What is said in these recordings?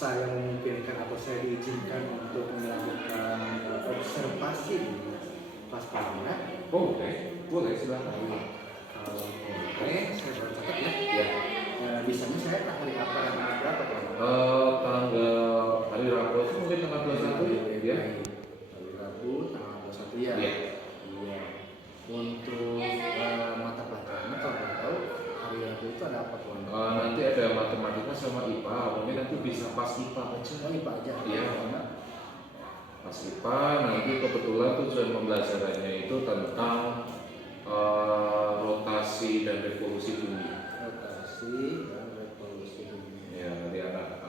saya memungkinkan atau saya diizinkan untuk melakukan observasi di kelas Pawana? Oh, boleh silakan. Kalau boleh, saya baru catat ya. Ya. Bisanya saya hari apa dan tanggal berapa Pak? Tanggal hari Rabu itu mungkin tanggal 21 ya. Hari Rabu tanggal 21 ya. Iya. Iya. Untuk mata pelajarannya kalau boleh tahu hari Rabu itu ada apa Pak? Nanti ada matematika sama IPA, mungkin nanti bisa pas IPA aja. Oh IPA aja. Iya. Pas IPA nanti kebetulan tujuan pembelajarannya itu tentang rotasi dan revolusi bumi. Rotasi dan revolusi bumi. Ya, nanti anak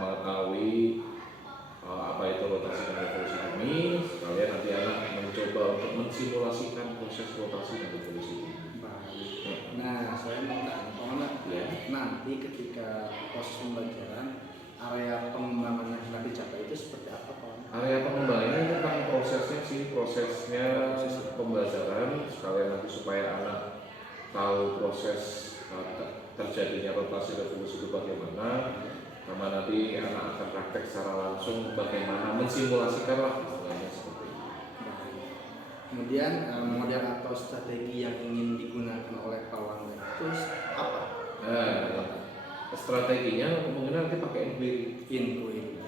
mengetahui apa itu rotasi dan revolusi bumi. Sekalian nanti anak mencoba untuk mensimulasikan proses rotasi dan revolusi bumi. Nah, saya mau tanya, ya. Nanti ketika proses pembelajaran, area pengembangan yang hendak dicapai itu seperti apa, Pak? Area pengembangannya tentang prosesnya sih, prosesnya pembelajaran, sekalian nanti supaya anak tahu proses terjadinya rotasi revolusi itu bagaimana, sama nanti anak akan praktek secara langsung bagaimana mensimulasikan lah istilahnya seperti itu. Kemudian model atau strategi yang ingin digunakan oleh Pak Wanda itu apa? Strateginya kemungkinan nanti pakai inquiry.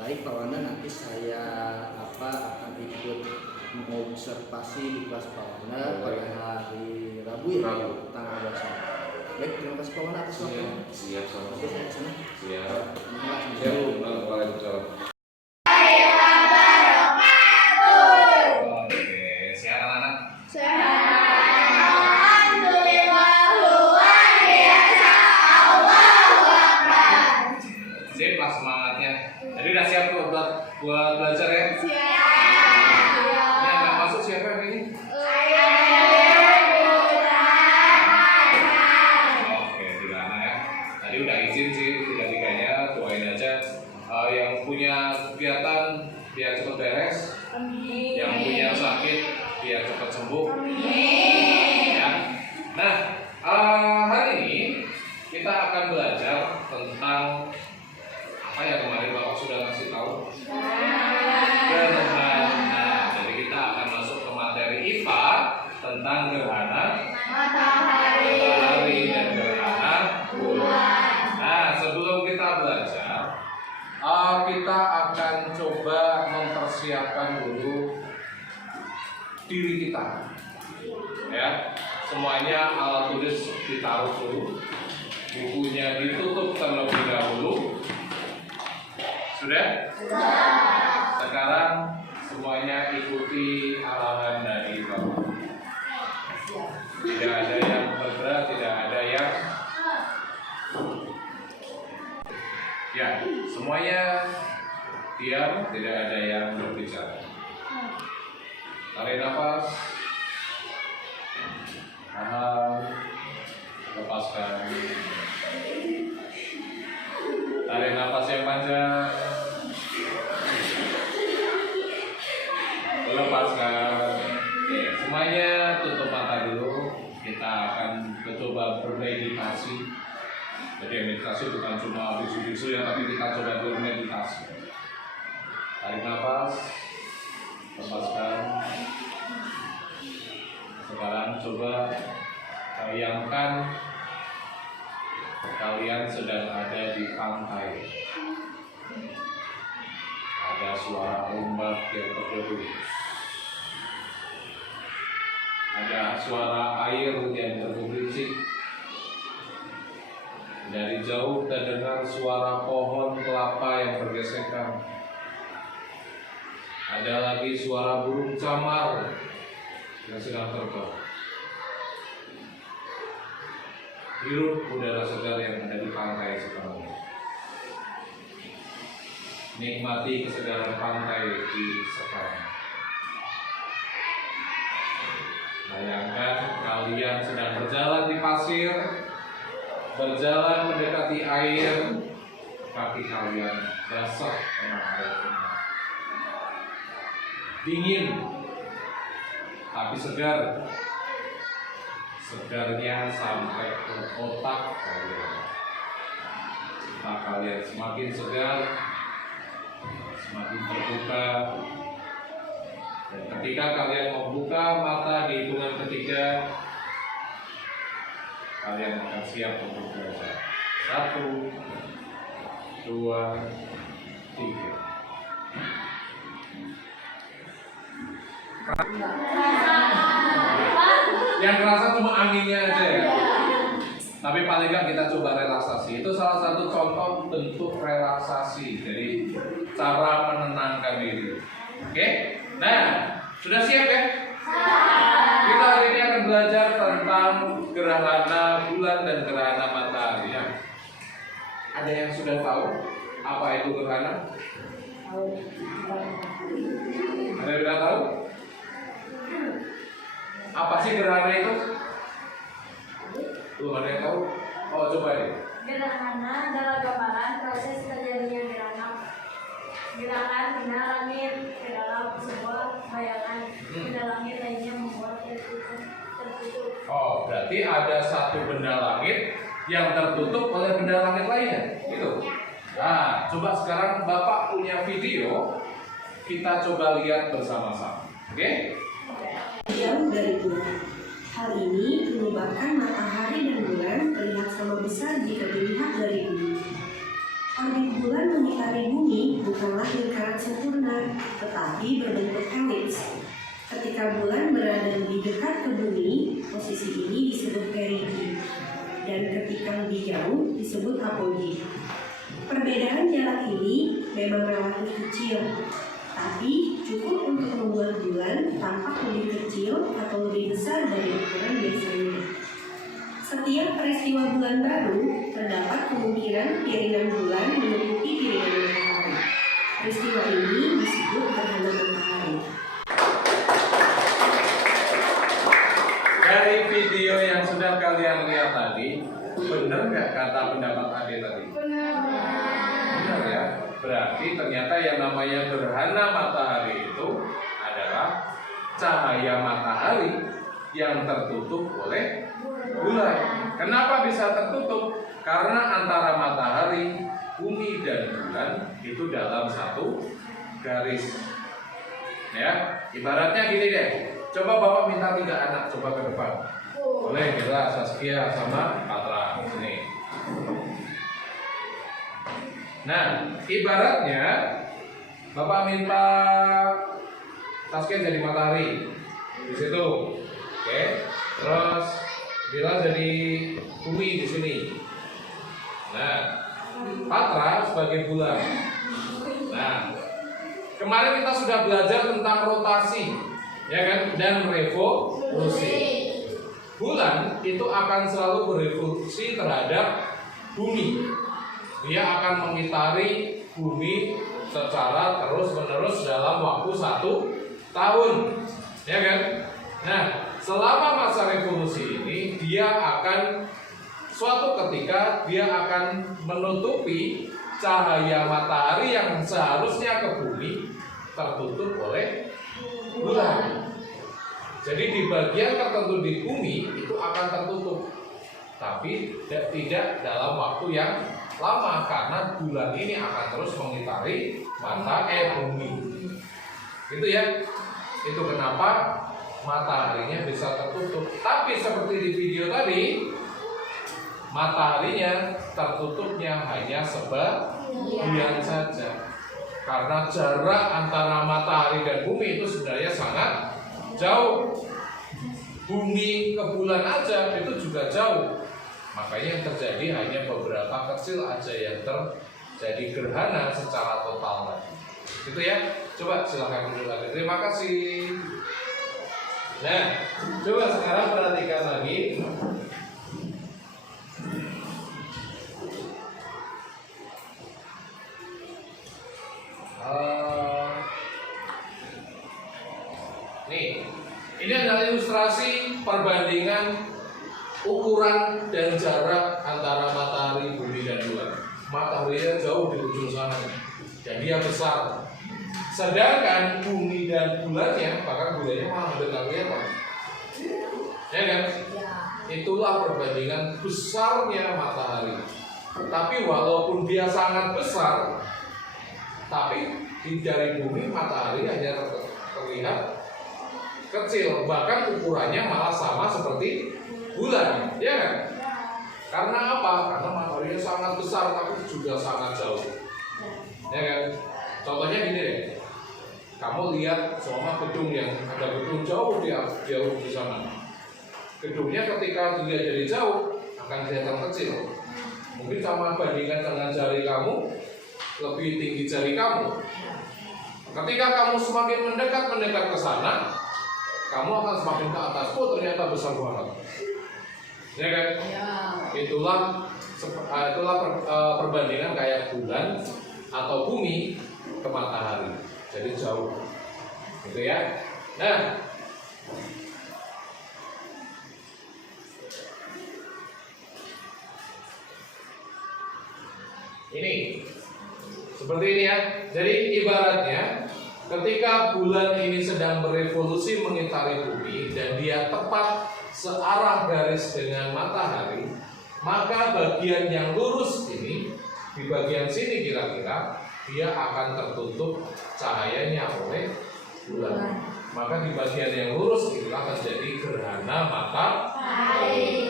Baik Pak Wanda, nanti saya akan ikut mengobservasi di kelas Pak Wanda pada hari Rabu ya, tanggal 21. Baik, terima kasih Pak Wanda atas waktunya. Siap sama. Oke, saya kesana. Siap. Waalaikumsalam. Buat belajar ya? Siap. Ini yang gak masuk siapa yang ini? Oke, Dilana ya. Tadi udah izin sih tiga-tiganya, doain aja. Yang punya kegiatan biar cepat beres. Amin. Yang punya sakit biar cepat sembuh. Amin. Ya. Nah, hari ini kita akan belajar tentang apa ya kemarin Bapak sudah kasih tahu? Gerhana. Jadi kita akan masuk ke materi IPA tentang gerhana matahari dan gerhana bulan. Nah, sebelum kita belajar, kita akan coba mempersiapkan dulu diri kita. Ya, semuanya alat tulis ditaruh dulu, bukunya ditutup terlebih dahulu. Sudah? Sekarang semuanya ikuti arahan dari Bapak. Tidak ada yang bergerak, tidak ada yang ya, semuanya diam, tidak ada yang berbicara. Tarik nafas, tahan, lepaskan. Tarik nafas yang panjang, lepaskan. Oke, semuanya tutup mata dulu. Kita akan mencoba bermeditasi. Jadi meditasi bukan cuma bisu-bisu ya, tapi kita coba bermeditasi. Tarik nafas, lepaskan. Sekarang coba bayangkan kalian sedang ada di pantai. Ada suara ombak yang berdebu. Ada suara air yang bergemericik. Dari jauh terdengar suara pohon kelapa yang bergesekan. Ada lagi suara burung camar yang sedang terbang. Hirup udara segar yang ada di pantai sekarang. Nikmati kesegaran pantai di sekarang. Bayangkan kalian sedang berjalan di pasir, berjalan mendekati air, kaki kalian basah kena air. Dingin, tapi segar. Segarnya sampai ke otak kalian. Mata kalian semakin segar, semakin terbuka. Dan ketika kalian membuka mata di hitungan ketiga, kalian akan siap untuk belajar. 1, 2, 3. Yang kerasa cuma anginnya aja ya. Tapi paling nggak kita coba relaksasi. Itu salah satu contoh bentuk relaksasi. Jadi cara menenangkan diri. Oke? Nah, sudah siap ya? Kita hari ini akan belajar tentang gerhana bulan dan gerhana matahari. Ya. Ada yang sudah tahu apa itu gerhana? Ada yang sudah tahu? Apa sih gerhana itu? Belum ada yang tahu? Oh, coba deh. Gerhana adalah gambaran proses terjadinya gerakan benda langit ke dalam sebuah bayangan. Benda langit lainnya membuat tertutup. Oh, berarti ada satu benda langit yang tertutup oleh benda langit lainnya, gitu. Nah, coba sekarang Bapak punya video, kita coba lihat bersama-sama, oke? Jauh dari bulan. Hal ini menyebabkan matahari dan bulan terlihat sama besar jika dilihat dari bumi. Orbit bulan mengitari bumi bukanlah lingkaran sempurna, tetapi berbentuk elips. Ketika bulan berada lebih dekat ke bumi, posisi ini disebut perigi, dan ketika lebih jauh disebut apogee. Perbedaan jarak ini memang relatif kecil, tapi cukup untuk membuat bulan tampak lebih kecil atau lebih besar dari ukuran biasanya. Setiap peristiwa bulan baru, terdapat kemungkinan piringan bulan menutupi piringan matahari. Peristiwa ini disebut gerhana matahari. Dari video yang sudah kalian lihat tadi, benar nggak kata pendapat Ade tadi? Benar ya. Berarti ternyata yang namanya gerhana matahari itu adalah cahaya matahari yang tertutup oleh bulan. Kenapa bisa tertutup? Karena antara matahari, bumi dan bulan itu dalam satu garis. Ya, ibaratnya gini deh. Coba Bapak minta 3 anak coba ke depan. Boleh, Bella, Saskia sama Patra sini. Nah, ibaratnya Bapak minta Saskia jadi matahari di situ, oke? Terus Bella jadi bumi di sini. Nah, Patra sebagai bulan. Nah, kemarin kita sudah belajar tentang rotasi, ya kan? Dan revolusi. Bulan itu akan selalu berevolusi terhadap bumi. Dia akan mengitari bumi secara terus-menerus dalam waktu 1 tahun, ya kan? Nah, selama masa revolusi ini dia akan suatu ketika dia akan menutupi cahaya matahari yang seharusnya ke bumi tertutup oleh bulan. Jadi di bagian tertentu di bumi itu akan tertutup, tapi tidak dalam waktu yang lama karena bulan ini akan terus mengitari bumi. Gitu ya. Itu kenapa mataharinya bisa tertutup. Tapi seperti di video tadi, mataharinya tertutupnya hanya sebagian saja. Karena jarak antara matahari dan bumi itu sebenarnya sangat jauh. Bumi ke bulan aja itu juga jauh. Makanya yang terjadi hanya beberapa kecil aja yang terjadi gerhana secara total tadi. Gitu ya. Coba silakan duduk lagi. Terima kasih. Nah, coba sekarang perhatikan lagi. Nih, ini adalah ilustrasi perbandingan ukuran dan jarak antara matahari, bumi, dan bulan. Mataharinya jauh di ujung sana, dan dia besar. Sedangkan bumi dan bulannya, bahkan bulannya malah hampir nggak kelihatan. Ya kan? Itulah perbandingan besarnya matahari Tapi walaupun dia sangat besar, tapi dari bumi matahari hanya terlihat kecil, bahkan ukurannya malah sama seperti bulan, ya kan? Karena apa? Karena mataharinya sangat besar tapi juga sangat jauh, ya kan? Contohnya gini deh, kamu lihat semua gedung yang ada gedung jauh di sana. Gedungnya ketika dilihat dari jauh akan kelihatan kecil. Mungkin sama bandingkan dengan jari kamu, lebih tinggi jari kamu. Ketika kamu semakin mendekat ke sana, kamu akan semakin ke atas. Oh, ternyata besar banget. Ya kan? Itulah perbandingan kayak bulan atau bumi ke matahari. Jadi jauh. Gitu ya. Nah, ini seperti ini ya. Jadi ibaratnya ketika bulan ini sedang berevolusi mengitari bumi dan dia tepat searah garis dengan matahari, maka bagian yang lurus ini di bagian sini kira-kira dia akan tertutup cahayanya oleh bulan. Maka di bagian yang lurus inilah terjadi gerhana matahari.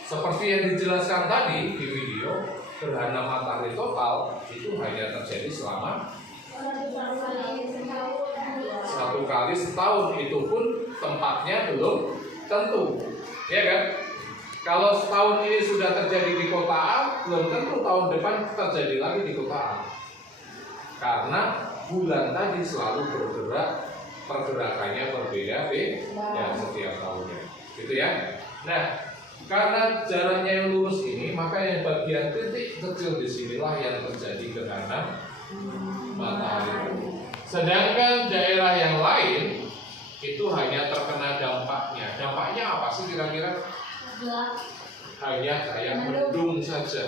Seperti yang dijelaskan tadi di video, gerhana matahari total itu hanya terjadi selama 1 kali setahun, itu pun tempatnya belum tentu, ya kan? Kalau setahun ini sudah terjadi di kota A, belum tentu tahun depan terjadi lagi di kota A, karena bulan tadi selalu bergerak, pergerakannya berbeda ya setiap tahunnya, gitu ya. Nah, karena jaraknya yang lurus ini, maka yang bagian titik kecil di sinilah yang terjadi gerhana matahari. Sedangkan daerah yang lain itu hanya terkena dampaknya. Dampaknya apa sih kira-kira? Hanya kayak mendung saja.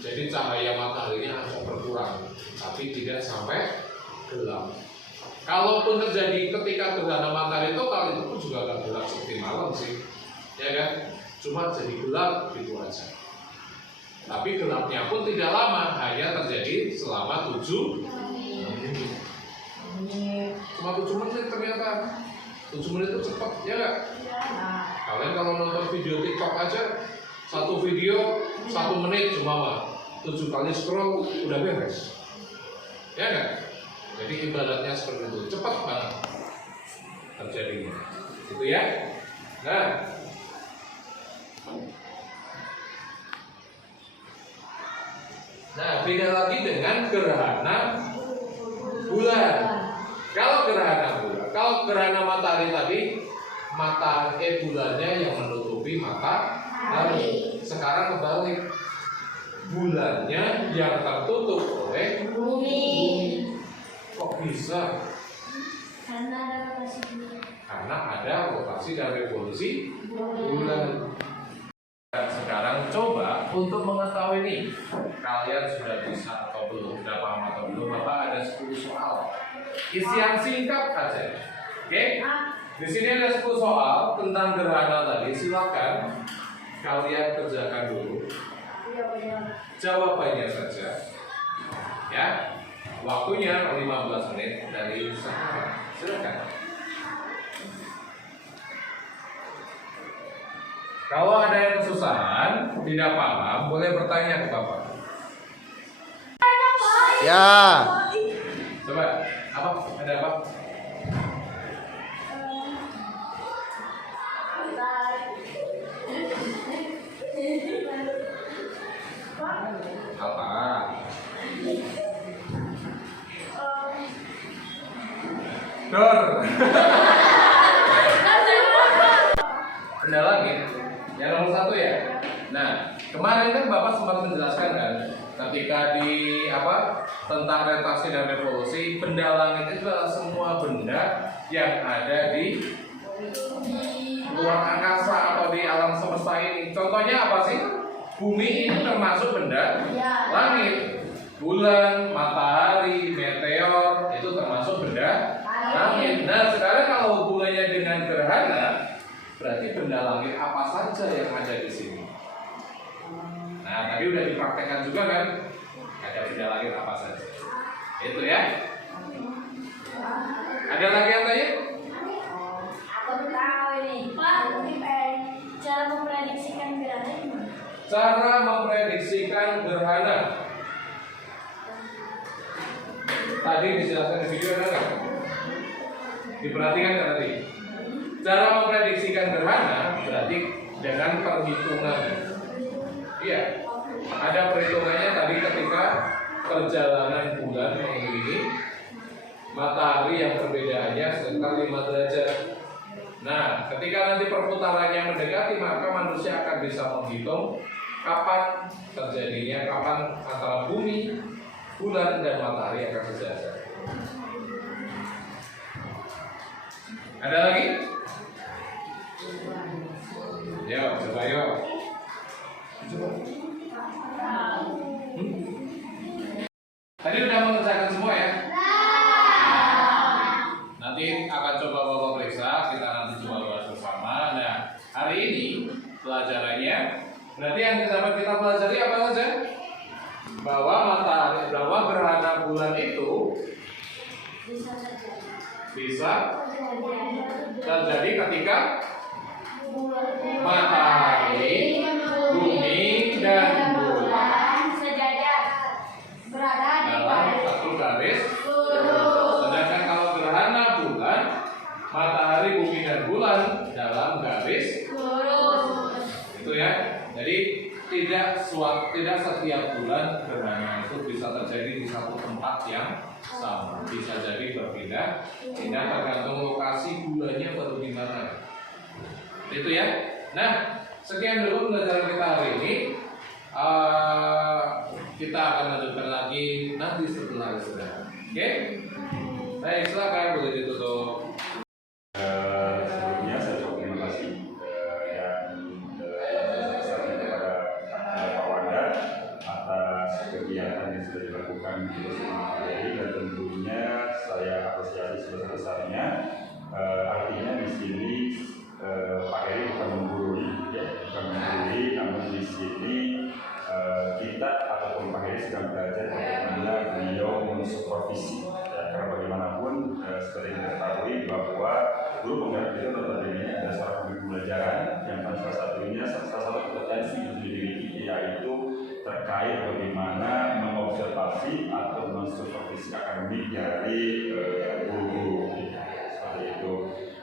Jadi cahaya mataharinya agak berkurang, tapi tidak sampai gelap. Kalaupun terjadi ketika gerhana matahari total, itu pun juga agak gelap seperti malam sih, ya kan? Cuma jadi gelap gitu aja. Tapi gelapnya pun tidak lama, hanya terjadi selama 7 menit. Cuma 7 menit ternyata. 7 menit itu cepat, ya nggak? Kalian kalau nonton video TikTok aja, satu video 1 menit cuma 7 kali scroll udah beres, ya nggak? Jadi ibaratnya seperti itu, cepat banget terjadinya, gitu ya. Nah, beda lagi dengan gerhana bulan. Kalau gerhana matahari tadi, bulannya yang menutupi matahari. Sekarang kebalik, bulannya yang tertutup oleh bumi. Kok bisa? Karena ada rotasi dan revolusi bulan. Sekarang coba untuk mengetahui ini, kalian sudah bisa atau belum, sudah paham atau belum? Bapak ada 10 soal, isian singkat aja, oke? Di sini ada 10 soal tentang gerhana tadi. Silakan kalian kerjakan dulu, jawabannya saja, ya. Waktunya 15 menit dari sekarang. Silakan. Kalau ada yang kesusahan, tidak paham, boleh bertanya ke Bapak. Ya. Coba, apa? Ada apa? Apa? Dor. Benda langit. Yang nomor 1 ya. Nah, kemarin kan Bapak sempat menjelaskan kan, ketika di tentang rotasi dan revolusi, benda langit itu adalah semua benda yang ada di luar angkasa atau di alam semesta ini. Contohnya apa sih? Bumi ini termasuk benda langit. Bulan, matahari, meteor itu termasuk benda langit. Nah, sekarang kalau hubungannya dengan gerhana, berarti benda langit apa saja yang ada di sini? Nah, Nah, tadi udah dipraktekkan juga kan? Kaca benda langit apa saja. Itu ya. Ada lagi yang tanya? Aku tahu ini. Pak, cara memprediksikan gerhana gimana? Cara memprediksikan gerhana. Tadi dijelaskan di video ada nggak? Diperhatikan nggak tadi? Cara memprediksikan gerhana berarti dengan perhitungan. Iya, ada perhitungannya tadi ketika perjalanan bulan mengelilingi matahari yang perbedaannya sekitar 5 derajat. Nah, ketika nanti perputarannya mendekati, maka manusia akan bisa menghitung kapan terjadinya, kapan antara bumi, bulan, dan matahari akan sejajar. Ada lagi? Yuk, coba yuk. Tadi udah mengerjakan semua ya? Nanti akan coba Bapak periksa, kita nanti coba bahas bersama. Nah, hari ini pelajarannya berarti yang kita pelajari apa saja? Bahwa gerhana bulan itu bisa terjadi ketika matahari, bumi, dan bulan sejajar berada di dalam satu garis lurus. Sedangkan kalau gerhana bulan, matahari, bumi, dan bulan dalam garis lurus. itu ya. Jadi tidak setiap bulan gerhana itu bisa terjadi di satu tempat yang sama. Bisa jadi berbeda, tidak tergantung lokasi bulannya baru di mana. Itu ya. Nah, sekian dulu pelajaran kita hari ini. Kita akan lanjutkan lagi nanti setelah istirahat. Oke? Baik, silakan boleh ditutup. Sebelumnya saya ucapkan terima kasih dan sebesarnya kepada Pak Wanda atas kegiatan yang sudah dilakukan di bersama KBRI, dan tentunya saya apresiasi sebesar-besarnya. Artinya di sini Pak Eri bukan menggurui, namun di sini kita ataupun Pak Eri sedang belajar bagaimana beliau mensupervisi. Karena bagaimanapun seperti yang kita ketahui bahwa guru penggerak itu notabene ada seorang pembelajaran yang salah satu kompetensi yang dimiliki, yaitu terkait bagaimana mengobservasi atau mensupervisi akademik dari guru-guru. Seperti itu.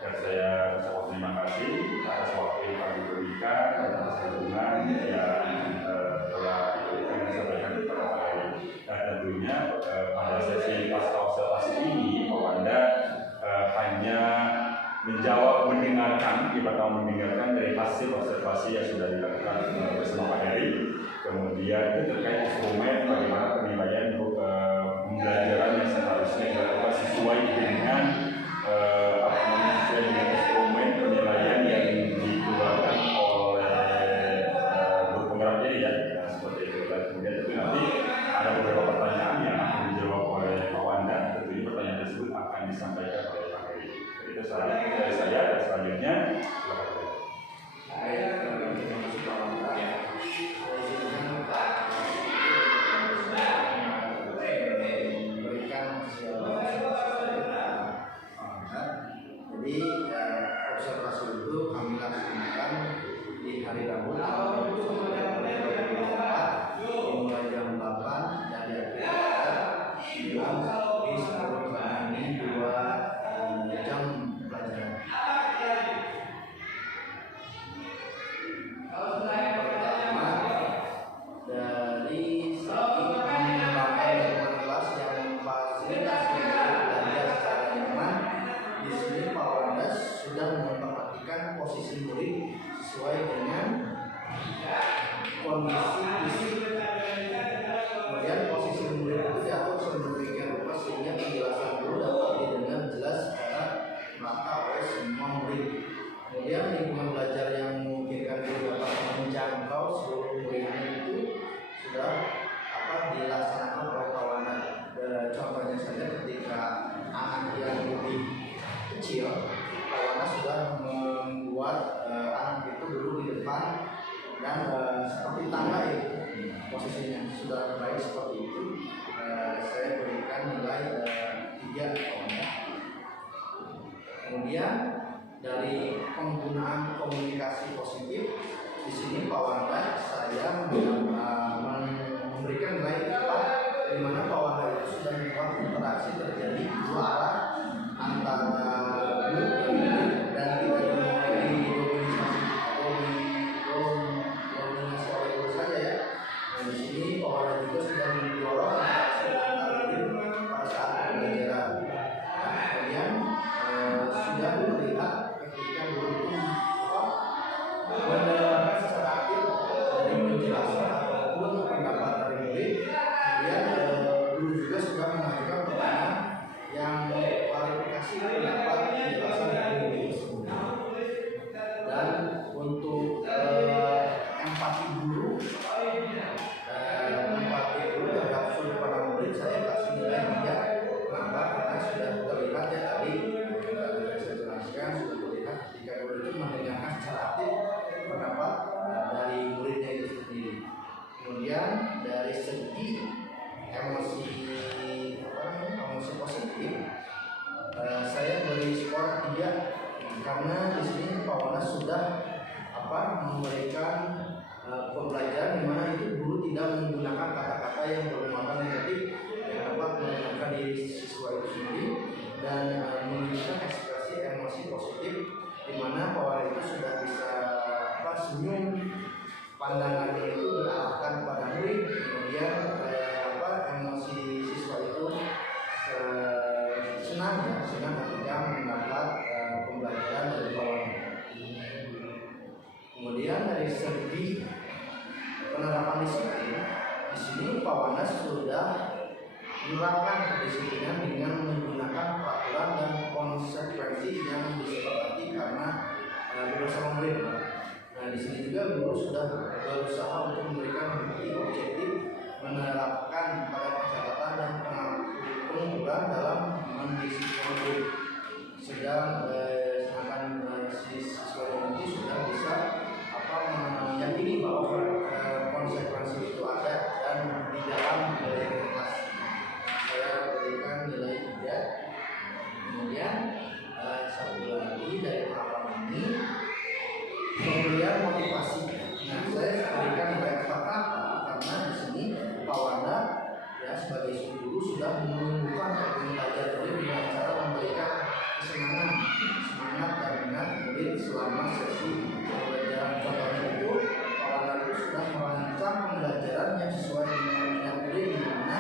Dan saya ucapkan terima kasih atas waktu yang kami berikan dan atas dukungan yang telah diberikan dan disampaikan kepada Pak Eri. Dan tentunya pada sesi pasca observasi ini Pak Wanda hanya mendengarkan dari hasil observasi yang sudah dilakukan bersama Pak Eri. Kemudian itu terkait instrumen bagaimana penilaian pembelajaran yang seharusnya dilakukan sesuai dengan instrumen penilaian yang dikeluarkan oleh guru penggerak ini ya. Nah, seperti itu. Dan kemudian itu nanti ada beberapa pertanyaan yang akan dijawab oleh Pak Wanda. Tentunya pertanyaan tersebut akan disampaikan oleh Pak Eri. Itu saja dari saya. Dan selanjutnya Jadi observasi itu kami laksanakan di hari Rabu tanggal 24 dimulai jam 8 dan diakhiri jam di 10 ini 2 jam pelajaran. Pertama dari segi mengembangkan lingkungan kelas yang memfasilitasi belajar secara nyaman. Di sini Pak Wanda sudah memperhatikan posisi murid sesuai dengan kondisi fisik. Kemudian posisi murid itu diatur sedemikian rupa sehingga penjelasan guru dapat didengar jelas secara merata oleh semua murid. Kemudian lingkungan belajar yang memungkinkan guru dapat menjangkau seluruh muridnya itu sudah dilaksanakan oleh Pak Wanda. Contohnya saja ketika anak yang lebih kecil, Pak Wanda sudah membuat anak itu duduk di depan dan seperti tangga itu seperti itu, saya berikan nilai 3 Pak. Kemudian dari penggunaan komunikasi positif, di sini Pak Wanda saya memberikan nilai 4, di mana Pak Wanda itu sudah membuat interaksi terjadi dua arah antara guru dan tidak didominasi oleh guru saja ya. Nah, di sini Pak Wanda juga sudah mendorong interaksi antara guru pada saat pembelajaran. Nah, kemudian sudah terlihat ketika guru itu mendengarkan secara aktif dari penjelasan ataupun pendapat dari murid. Kemudian guru juga sudah mengajukan pertanyaan yang klarifikasi pendapat penjelasan dari murid tersebut. Dan untuk empati guru terhadap sudut pandang murid saya kasih nilai 3. Kenapa? Karena sudah terlihat ya tadi saya jelaskan, sudah terlihat ketika guru itu mendengarkan secara aktif pendapat dari muridnya itu sendiri. Kemudian dari segi emosi positif, saya beri skor 3 karena di sini Pak Wana sudah memberikan pembelajaran di mana itu guru tidak menggunakan kata-kata yang bermuatan negatif yang dapat menenangkan diri siswa itu sendiri dan menunjukkan ekspresi emosi positif di mana Pak Wana itu sudah bisa senyum, pandangannya itu diarahkan kepada murid, kemudian emosi siswa itu senang ketika mendapat pembelajaran dari Pak Wana. Kemudian dari segi penerapan disiplin, di sini Pak Wana sudah menerapkan kedisiplinan dengan menggunakan peraturan dan konsekuensi yang disepakati karena bersama murid. Nah, di sini juga guru sudah berusaha untuk memberikan bukti objektif menerapkan pada pencatatan dan pengukuran dalam mendisiplin murid. Sedangkan siswa itu sudah bisa meyakini bahwa konsekuensi itu ada dan di dalam kelas. Saya berikan nilai 3. Kemudian satu lagi dari penerapan ini pemberian motivasi. Nah, saya berikan nilai 4 karena di sini Pak Wanda ya sebagai guru sudah menumbuhkan belajar murid dengan cara memberikan kesenangan, semangat dan minat murid selama sesi pembelajaran. Contohnya itu Pak Wanda itu sudah merancang pembelajaran yang sesuai dengan minat murid, di mana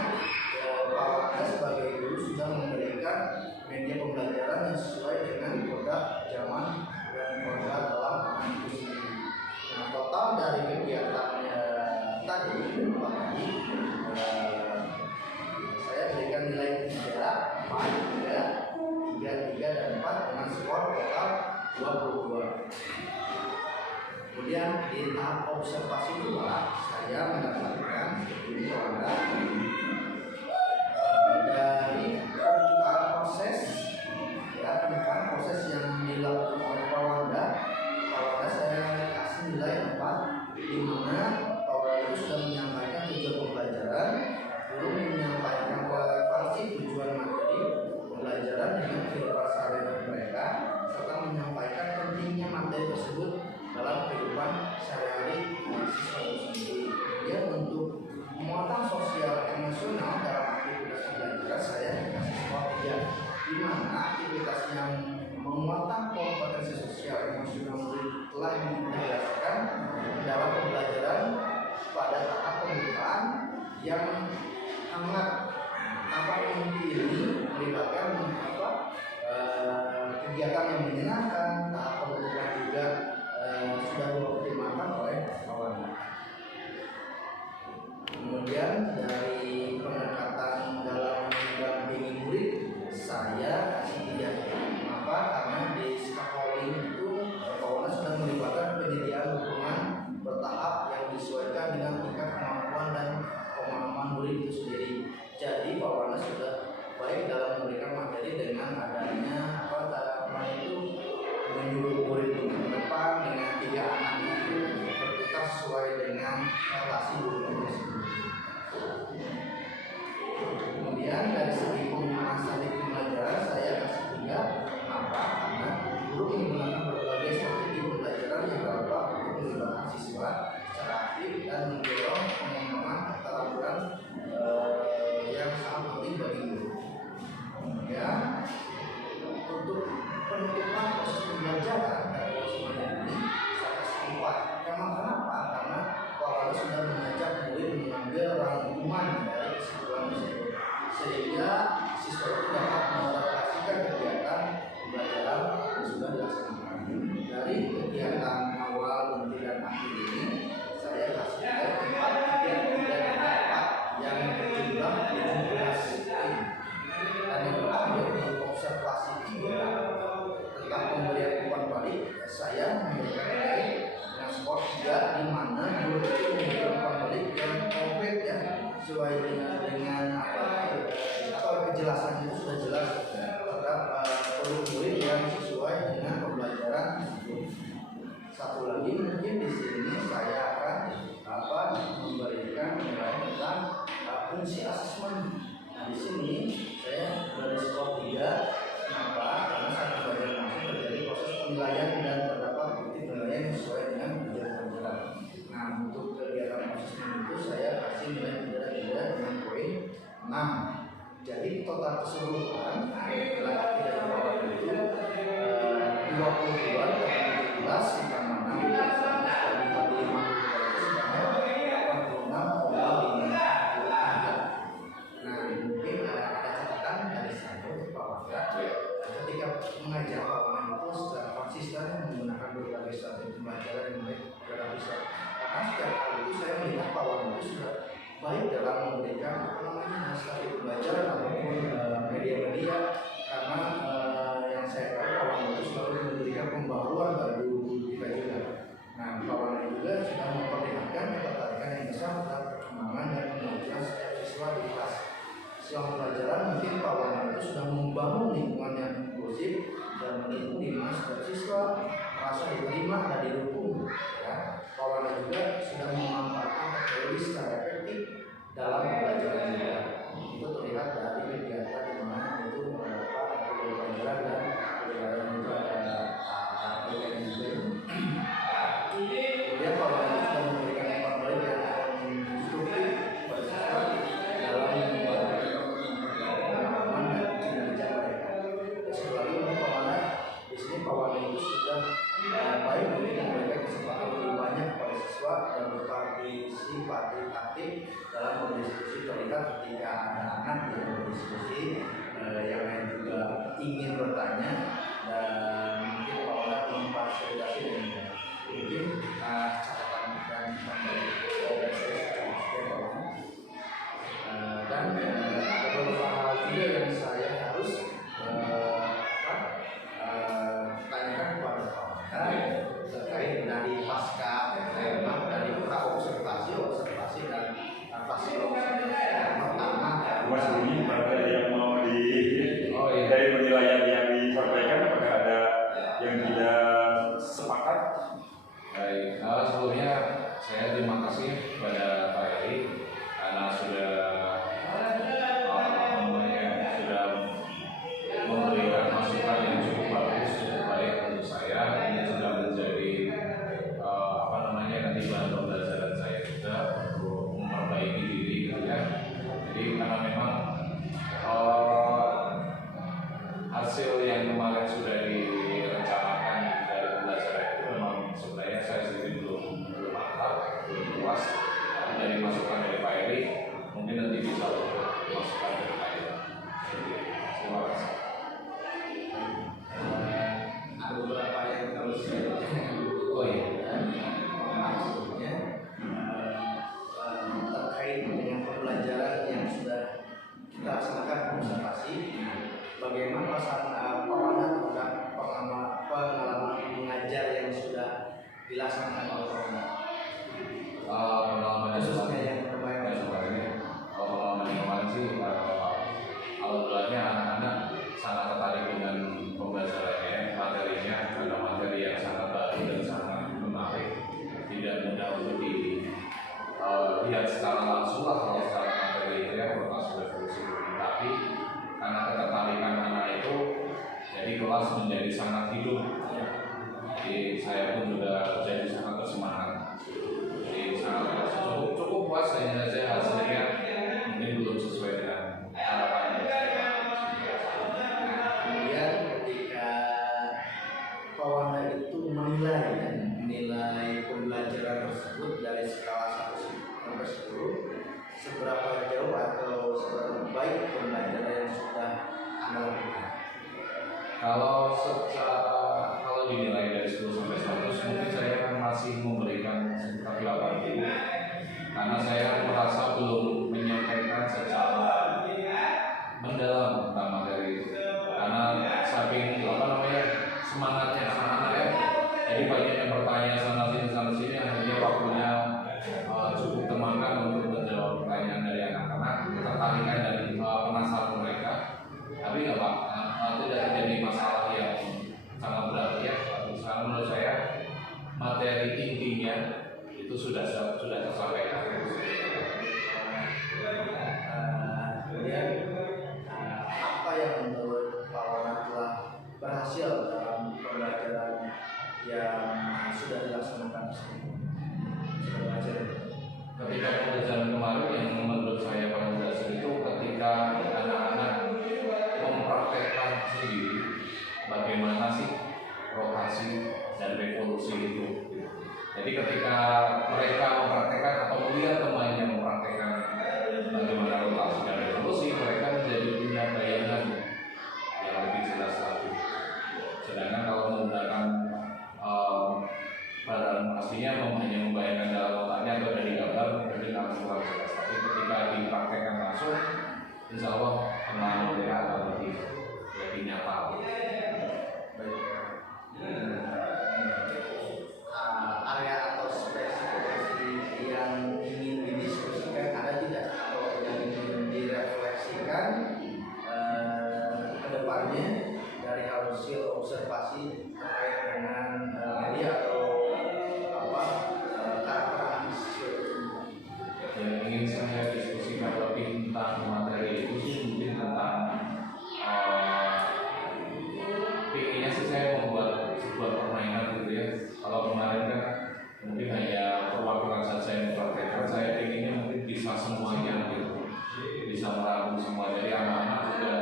Pak Wanda sebagai guru sudah memberikan media pembelajaran yang sesuai dengan produk zaman dan produk dalam itu sendiri. Nah, total dari kegiatannya tadi saya berikan nilai 3, 4, 3, dan 4 dengan skor total 22. Kemudian di tahap observasi 2 saya mendapatkan ini dari pembukaan proses yang dilakukan oleh Pak Wanda. Saya kasih nilai 4, di mana Pak Wanda itu sudah menyampaikan tujuan pembelajaran, guru menyampaikan relevansi tujuan materi pembelajaran dengan kehidupan sehari-hari mereka, serta menyampaikan pentingnya materi tersebut dalam kehidupan sehari-hari siswa itu sendiri. Kemudian untuk muatan sosial emosional dalam aktivitas pembelajaran saya kasih skor 3, di mana aktivitas yang menguatkan kompetensi sosial emosional murid telah diintegrasikan dalam pembelajaran pada tahap pembukaan yang hangat. Ini melibatkan kegiatan yang menyenangkan. Tahap pembukaan juga sudah dioptimalkan oleh kawan. Kemudian dari pendekatan dalam mendampingi murid saya kasih 3. Kenapa? Karena di scaffolding itu kawan sudah melibatkan penyediaan dukungan bertahap yang disesuaikan dengan tingkat kemampuan dan pemahaman murid itu sendiri. Jadi Pak Wana sudah baik dalam memberikan materi dengan adanya menyuruh murid untuk ke depan dengan 3 anak itu berputar sesuai dengan relasi guru tersebut. penjelasan itu sudah jelas terhadap murid yang sesuai dengan pembelajaran tersebut. Satu lagi mungkin di sini saya akan memberikan penilaian tentang fungsi asesmen. Nah di sini saya dari skor 3. Kenapa? Karena saat pembelajaran langsung terjadi proses penilaian dan terdapat bukti penilaian yang sesuai dengan pembelajaran. Nah untuk kegiatan asesmen itu saya kasih nilai tidak dengan poin 6. Jadi total keseluruhan adalah tidak bawah itu 22 ditambah 6 dari 45 itu sebanyak 86,5. Nah mungkin ada catatan dari saya untuk Pak Wanda ketika mengajar Pak Wanda itu secara konsisten menggunakan berbagai strategi pembelajaran yang baik secara bisa. Karena setiap kali itu saya melihat Pak Wanda itu sudah baik dalam memberikan strategi pembelajaran ataupun media-media, karena yang saya tahu Pak Wanda itu selalu memberikan pembaruan bagi kita juga. Nah Pak Wanda juga sudah memperlihatkan ketertarikan yang besar terhadap perkembangan dan kemajuan setiap siswa di kelas. Selama pelajaran mungkin Pak Wanda itu sudah membangun lingkungan yang inklusif dan mendukung di mana setiap siswa merasa diterima dan didukung. Ya. Pak Wanda juga sudah memanfaatkan teknologi secara efektif dalam pembelajaran juga. Itu terlihat dari kegiatan di mana itu beberapa pembelajaran dan pembelajaran juga ada aplikasi juga. Kemudian Pak Wanda sudah memberikan informasi yang konstruktif pada siswa dalam membangun pengalaman dan kinerja mereka. Sekali lagi Pak Wanda di sini Pak Wanda itu sudah baik memberikan mereka kesempatan lebih banyak pada siswa dan berpartisipasi aktif dalam berdiskusi. Terlihat ketika ada anak yang berdiskusi, yang lain juga ingin bertanya dan mungkin Pak Wanda memfasilitasi dengan baik. Mungkin catatan dan dari dan ada beberapa hal juga yang saya harus tanyakan kepada Pak Wanda terkait dari pasca dari observasi dan pertama. Mas Budi, pada yang mau dari penilaian yang disampaikan, apakah ada yang tidak sepakat? Baik, sebelumnya saya terima kasih kepada Pak Eri karena sudah memberikan masukan yang cukup bagus, cukup baik untuk saya. Ini sudah menjadi nanti bahan pembelajaran saya juga untuk memperbaiki diri gitu ya. Jadi karena memang hasil yang kemarin sudah direncanakan dari pembelajaran itu memang sebenarnya saya sendiri belum mantap, belum puas. Tapi dari masukan dari Pak Eri mungkin nanti bisa masukan dari Pak Eri. Terima kasih. Ada beberapa yang harus maksudnya terkait dengan pembelajaran yang sudah kita laksanakan observasi. Bagaimana perasaan Pak Wanda terhadap pengalaman mengajar yang sudah dilaksanakan oleh Pak Wanda? Pengalaman Khususnya yang terbaik. Pengalaman yang kemarin sih, alhamdulillahnya anak-anak sangat tertarik dengan pembelajarannya, materinya, karena materi yang sangat baru dan sangat menarik, tidak mudah untuk dilihat secara langsung lah kalau secara materi itu ya, proses revolusi. Tapi karena ketertarikan anak itu, jadi kelas menjadi sangat hidup. Jadi saya pun juga jadi sangat bersemangat. Jadi sangat cukup puas, hanya saja hasilnya mungkin belum sesuai dengan harapan saya. Kemudian ketika Pak Wanda itu menilai pembelajaran tersebut dari skala 1 sampai 10, seberapa jauh atau seberapa baik pembelajaran yang sudah Anda lakukan? Kalau dinilai dari 10 sampai 100, mungkin saya kan masih memberikan sekitar 80 karena saya merasa belum menyampaikan secara mendalam tentang materi itu. Karena saking semangatnya anak-anak ya, jadi banyak yang bertanya sana sini, akhirnya waktunya cukup termakan untuk menjawab pertanyaan dari anak-anak, ketertarikan dan penasaran mereka. insya Allah pengalaman mereka akan lebih nyata. Area atau spesifikasi yang ingin didiskusikan ada tidak atau yang ingin direfleksikan ke depannya dari hasil observasi terkait dengan media atau karakter mahasiswa itu? Yang ingin saya diskusikan lebih tentang materi itu sih mungkin tentang inginnya sih saya membuat sebuah permainan gitu ya. Kalau kemarin kan mungkin hanya perwakilan saja yang mempraktekkan, saya inginnya mungkin bisa semuanya gitu, bisa merangkum semua, jadi anak-anak juga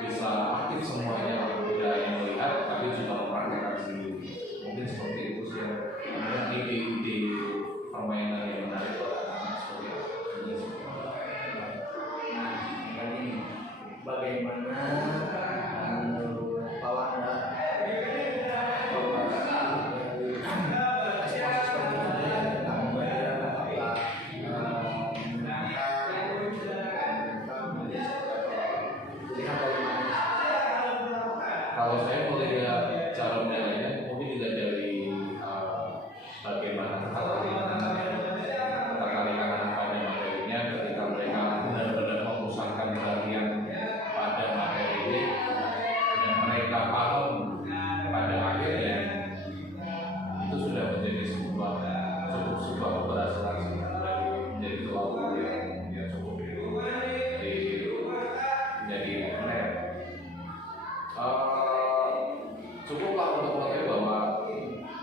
bisa aktif semuanya, tidak hanya melihat tapi juga mempraktekkan sendiri. Mungkin seperti itu sih ide-ide permainan yang menarik buat anak-anak seperti itu. Nah, ini bagaimana menurut Pak Wanda Kalau saya melihat cara menilainya mungkin juga dari bagaimana ketertarikan anak pada materinya ketika mereka benar-benar memusatkan perhatian pada materi ini dan mereka paham pada akhirnya, itu sudah menjadi sebuah keberhasilan menjadi kelompok yang cukup jadi keren. Cukuplah untuk mengetahui bahwa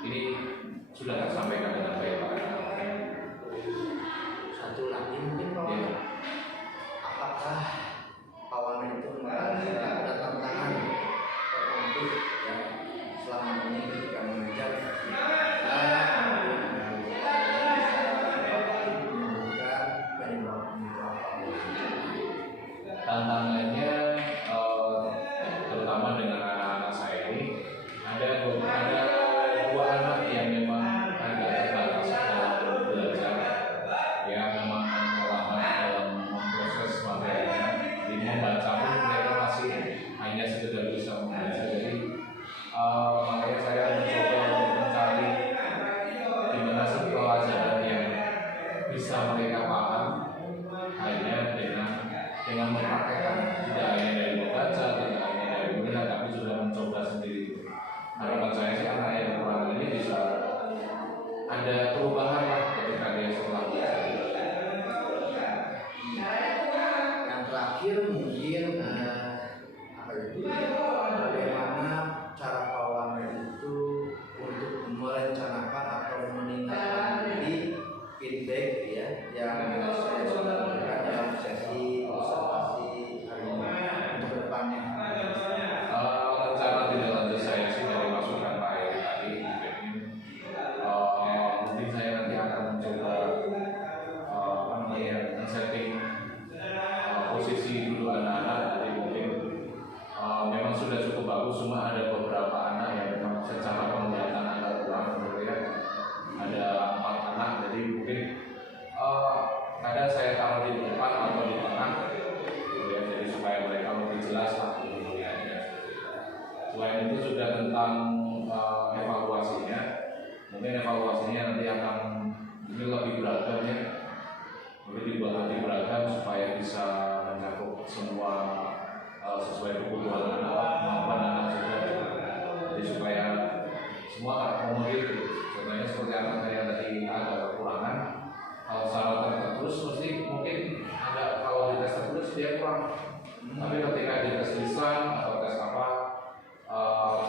ini sudah tersampaikan dengan baik. satu lagi mungkin Pak Wanda, apakah Pak Wanda itu merasa ada tantangan tertentu ya selama ini ketika mengajar Tantangannya terutama dengan anak-anak saya ini ada dua anak yang memang agak terbatas dalam belajar, yang memang lama dalam memproses materinya. Di membaca pun mereka masih hanya sekedar bisa membaca. Jadi makanya saya mencoba untuk mencari gimana sih pelajaran yang bisa mereka paham hanya dengan mempraktekkan, tidak hanya dari membaca, tidak hanya dari melihat, tapi juga mencoba sendiri. Harapan saya sih anak yang kekurangan ini bisa ada perubahan lah ketika dia setelah belajar. Yang terakhir mungkin bagaimana cara Pak Wanda itu untuk merencanakan atau menindaklanjuti feedback ya yang saya sudah berikan dalam sesi observasi hari ini untuk depannya. Rencana tidak lanjut saya sih dari masukan Pak Eri tadi, mungkin saya nanti akan mencoba setting posisi dulu anak-anak. Jadi mungkin memang sudah cukup bagus, cuma ada beberapa anak yang memang secara penglihatan agak kurang terlihat. Ada 4 anak, jadi mungkin kadang saya taruh di depan atau di tengah, ya, jadi supaya mereka lebih jelas lah melihatnya. Selain itu sudah tentang evaluasinya, mungkin evaluasinya nanti akan ini lebih beragam ya, mungkin dibuat lebih beragam supaya bisa mencakup semua sesuai kebutuhan anak, kemampuan anak juga. Jadi supaya semua terakomodir. Contohnya seperti anak saya tadi agak kekurangan, kalau secara terus mesti mungkin ada, kalau di tes tertulis dia kurang, tapi ketika di tes lisan atau tes apa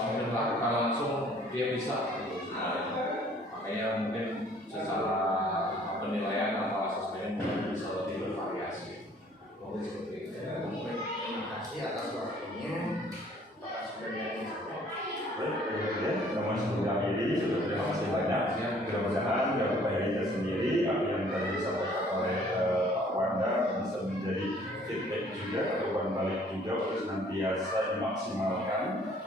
mungkin lakukan langsung dia bisa gitu. Makanya mungkin secara penilaian atau asesmen mungkin bisa lebih bervariasi. Mungkin seperti itu. Terima kasih atas waktunya. Teman sebelum ini sudah terima kasih banyak. Mudah-mudahan dari Pak Heri sendiri apa yang tadi disampaikan oleh Pak Wanda bisa menjadi feedback juga atau umpan balik juga untuk senantiasa dimaksimalkan.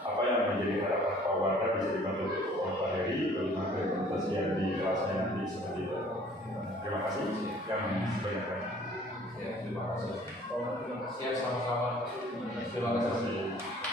Apa yang menjadi harapan Pak Wanda bisa dibantu oleh Pak Heri bagaimana implementasi yang di kelasnya nanti seperti itu. Terima kasih yang sebanyak-banyaknya. Ya, terima kasih. Terima kasih. Ya, sama-sama. Terima kasih.